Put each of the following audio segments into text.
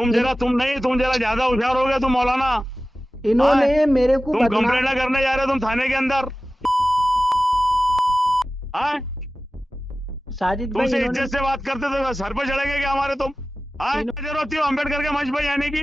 तुम जरा तुम नहीं तुम जरा ज्यादा होशियार हो गए तुम मौलाना। इन्होंने मेरे को तुम कंप्लेंट करने जा रहे हो तुम थाने के अंदर। हाँ साजिद भाई तुमसे इन्होंने इज्जत से बात करते तो सर पे चढ़ेंगे क्या हमारे तुम? हाँ जरूरत थी अम्बेडकर के मंच पे जाने की।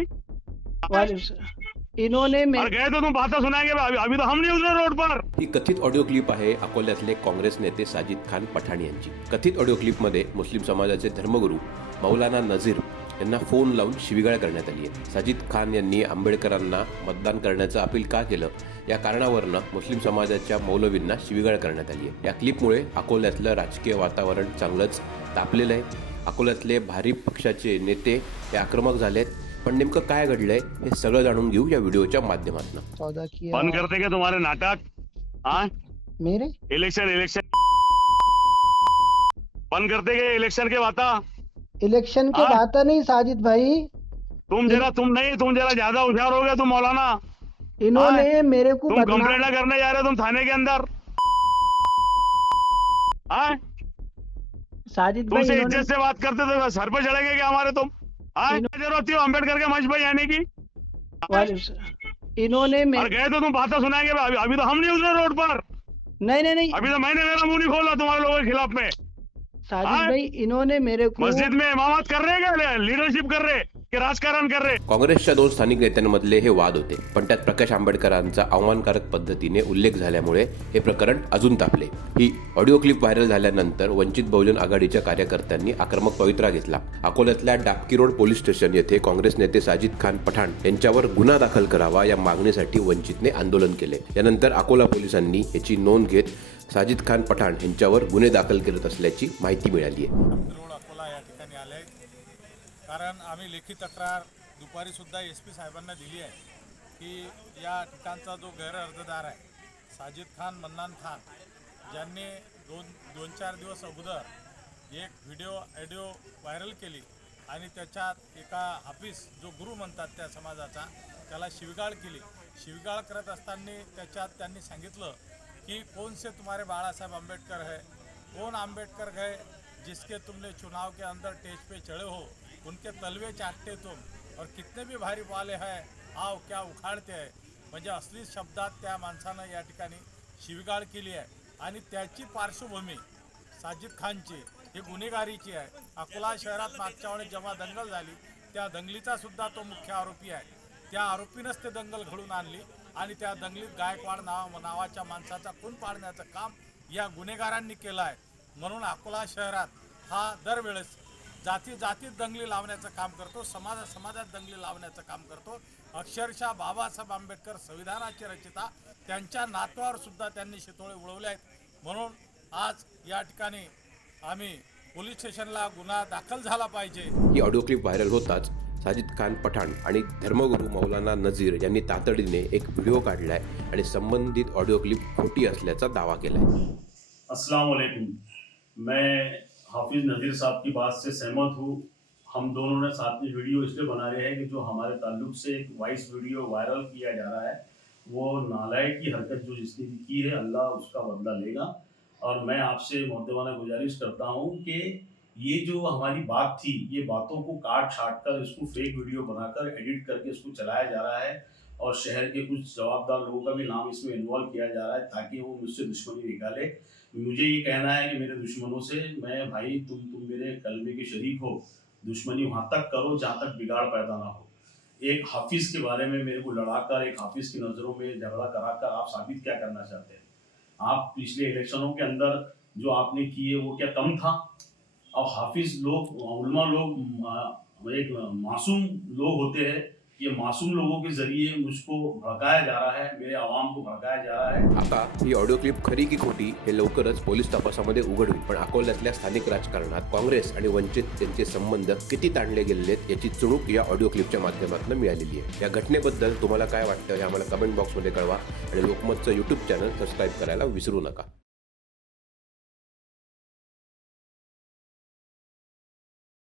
इन्होंने गए तो तुम बातें सुनाएंगे अभी अभी तो हम नहीं उतरे रोड पर। ही कथित ऑडिओ क्लिप आहे अकोल्यातले काँग्रेस नेते साजिद खान पठाण यांची. कथित ऑडिओ क्लिपमध्ये मुस्लिम समाजाचे धर्मगुरू मौलाना नझीर यांना फोन लावून शिवीगाळ करण्यात आली आहे. साजिद खान यांनी आंबेडकरांना मतदान करण्याचं अपील का केलं? या कारणावरनं मुस्लिम समाजाच्या मौलवींना शिवीगाळ करण्यात आली आहे. या क्लिपमुळे अकोल्यातलं राजकीय वातावरण चांगलंच तापलेलं आहे. अकोल्यातले भारिप पक्षाचे नेते हे आक्रमक झालेत. पण नेमकं काय घडलंय हे सगळं जाणून घेऊ या व्हिडिओच्या माध्यमातून. सौदा किया बंद करते क्या तुम्हारे नाटक? हाँ मेरे? इलेक्शन इलेक्शन बंद करते क्या इलेक्शन के बाता इलेक्शन के हाँ? बात नहीं साजिद भाई। तुम जरा तुम नहीं तुम जरा ज़्यादा होशियार हो गए तुम मौलाना। इन्होंने मेरे को तुम कंप्लेंट करने जा रहे हो तुम थाने के अंदर। हाँ साजिद भाई तुमसे इज़्ज़त से बात करते तो सर पे चढ़ेंगे क्या हमारे तुम? हाँ ज़रूरत थी अंबेडकर के मंच पे जाने की। इन्होंने गए तो तुम बातें सुनाएँगे अभी अभी तो हम नहीं उतरे रोड पर। नहीं नहीं नहीं। अभी तो मैंने मेरा मुँह नहीं खोला तुम्हारे लोगों के खिलाफ में। साजिद हाँ? भाई इन्होंने मेरे को मस्जिद में इमामत कर रहे क्या लीडरशिप कर रहे कि राजकारण कर रहे काँग्रेसच्या दोन स्थानिक नेत्यांमधले हे वाद होते. पण त्यात प्रकाश आंबेडकरांचा अवमानकारक पद्धतीने उल्लेख झाल्यामुळे हे प्रकरण अजून तापले. ही ऑडिओ क्लिप व्हायरल झाल्यानंतर वंचित बहुजन आघाडीच्या कार्यकर्त्यांनी आक्रमक पवित्रा घेतला. अकोल्यातल्या डाबकी रोड पोलीस स्टेशन येथे काँग्रेस नेते साजिद खान पठाण यांच्यावर गुन्हा दाखल करावा या मागणीसाठी वंचितने आंदोलन केले. यानंतर अकोला पोलिसांनी याची नोंद घेत साजिद खान पठाण यांच्यावर गुन्हे दाखल करत असल्याची माहिती मिळाली आहे. अकोला या ठिकाणी कारण आम्ही लेखी तक्रार दुपारी सुद्धा एस पी साहेबांना दिली आहे की या ठिकाणचा जो गैर अर्जदार आहे साजिद खान मन्नान खान ज्यांनी दोन दोन चार दिवस अगोदर एक व्हिडिओ ऑडिओ व्हायरल केली आणि त्याच्यात एका हाफिस जो गुरु म्हणतात त्या समाजाचा त्याला शिवगाळ केली. शिवगाळ करत असताना त्याच्यात त्यांनी सांगितलं कि कौन से तुम्हारे बाड़ा साहब अम्बेडकर है? कौन अम्बेडकर गए जिसके तुमने चुनाव के अंदर टेज पे चढ़े हो? उनके तलवे चाटते तुम और कितने भी भारी वाले हैं आओ क्या उखाड़ते है? म्हणजे असली शब्दात त्या माणसानं या ठिकाणी शिवीगाळ केली आहे. आणि त्याची पार्श्वभूमी साजिद खानची ही गुन्हेगारीची आहे. अकोला शहरात मागच्या वेळेस जेव्हा दंगल झाली त्या दंगलीचा सुद्धा तो मुख्य आरोपी आहे. त्या आरोपीनंच ते दंगल घडून आणली. आणि त्या दंगलीत गायकवाड नाव नावाच्या माणसाचा खून पाडण्याचं काम या गुन्हेगारांनी केलं आहे. म्हणून अकोला शहरात हा दरवेळेस जाती जातीत दंगली लावण्याचं काम करतो समाजा समाजात दंगली लावण्याचं काम करतो. अक्षरशः बाबासाहेब आंबेडकर संविधानाचे रचिता त्यांच्या नातवावर सुद्धा त्यांनी शितोळे उडवले आहेत. म्हणून आज या ठिकाणी आम्ही पोलीस स्टेशनला गुन्हा दाखल झाला पाहिजे. ही ऑडिओ क्लिप व्हायरल होताच साजिद खान पठाण आणि धर्मगुरू मौलाना नझीर यांनी तातडीने एक व्हिडिओ काढलाय आणि संबंधित ऑडिओ क्लिप खोटी असल्याचा दावा केलाय. अस्सलाम वालेकुम मैं हाफिज नज़ीर साहब की बात से सहमत हूँ। हम दोनों ने साथ में वीडियो इसलिए बना रहे हैं कि जो हमारे ताल्लुक से एक वॉइस वीडियो वायरल किया जा रहा है वो नालायक की हरकत जो जिसने भी की है अल्लाह उसका बदला लेगा। और मैं आपसे मोहतवाना गुजारिश करता हूँ कि ये जो हमारी बात थी, ये बातों को काट छाट कर इसको फेक वीडियो बनाकर एडिट करके इसको चलाया जा रहा है और शहर के कुछ जवाबदार लोगों का भी नाम इसमें इन्वॉल्व किया जा रहा है ताकि वो मुझसे दुश्मनी निकाले। मुझे ये कहना है कि मेरे दुश्मनों से मैं, भाई, तुम तुम मेरे कलमे के शरीक हो। दुश्मनी वहाँ तक करो जहाँ तक बिगाड़ पैदा ना हो। एक हाफिज के बारे में मेरे को लड़ाकर, एक हाफिज की नज़रों में झगड़ा कराकर आप साबित क्या करना चाहते हैं? आप पिछले इलेक्शनों के अंदर जो आपने किए, वो क्या कम था? अब हाफिज लोग उलमा लोग एक मासूम लोग होते हैं। ये मासूम लोगों के जरिए मुझको भड़काया जा रहा है मेरे आवाम को भड़काया जा रहा है। आता ही ऑडिओ क्लिप खरी की खोटी हे लवकरच पोलीस तपासामध्ये उघड होईल पण अकोल्यातल्या स्थानिक राजकारणात काँग्रेस आणि वंचित यांचे संबंध किती ताणले गेलेत याची चुणूक या ऑडिओ क्लिपच्या माध्यमातून मिळालेली आहे. या घटनेबद्दल तुम्हाला काय वाटतं हे आम्हाला कमेंट बॉक्समध्ये कळवा आणि लोकमतचं युट्यूब चॅनल सबस्क्राईब करायला विसरू नका.